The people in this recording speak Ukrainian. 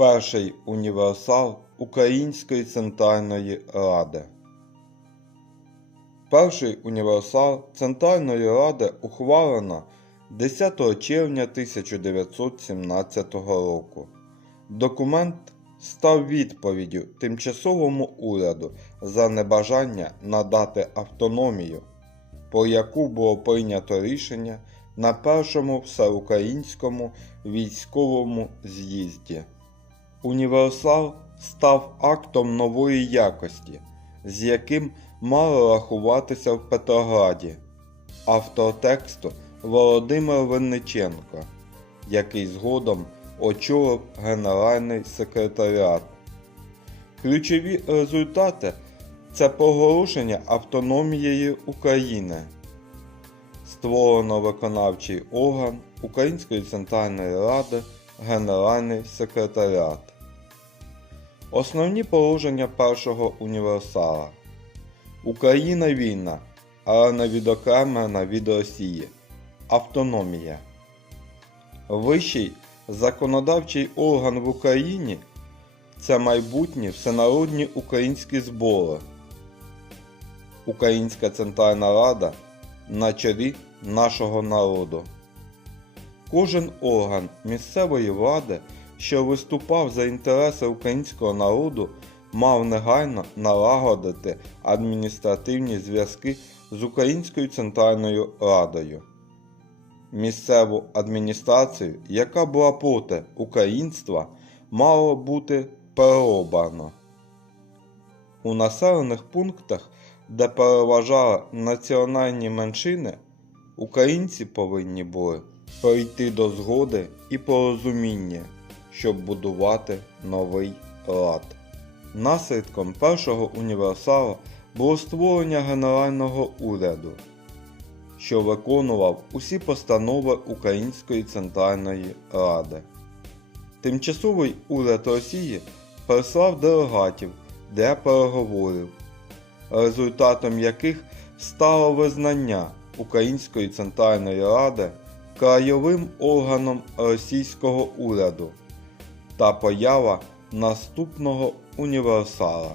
перший універсал Української Центральної Ради. Перший універсал Центральної Ради ухвалено 10 червня 1917 року. Документ став відповіддю тимчасовому уряду за небажання надати автономію, про яку було прийнято рішення на першому всеукраїнському військовому з'їзді. Універсал став актом нової якості, з яким мало рахуватися в Петрограді. Автор тексту Володимир Винниченко, який згодом очолив Генеральний секретаріат. Ключові результати це проголошення автономією України. Створено виконавчий орган Української Центральної Ради Генеральний секретаріат. Основні положення першого універсала. Україна вільна, але не відокремлена від Росії. Автономія. Вищий законодавчий орган в Україні це майбутні всенародні українські збори. Українська Центральна Рада на чолі нашого народу. Кожен орган місцевої влади, що виступав за інтереси українського народу, мав негайно налагодити адміністративні зв'язки з Українською Центральною Радою. Місцеву адміністрацію, яка була проти українства, мало бути переобрано. У населених пунктах, де переважали національні меншини, українці повинні були прийти до згоди і порозуміння, щоб будувати новий лад. Наслідком першого універсалу було створення Генерального уряду, що виконував усі постанови Української Центральної Ради. Тимчасовий уряд Росії прислав делегатів для переговорів, результатом яких стало визнання Української Центральної Ради краєвим органом російського уряду та поява наступного універсала.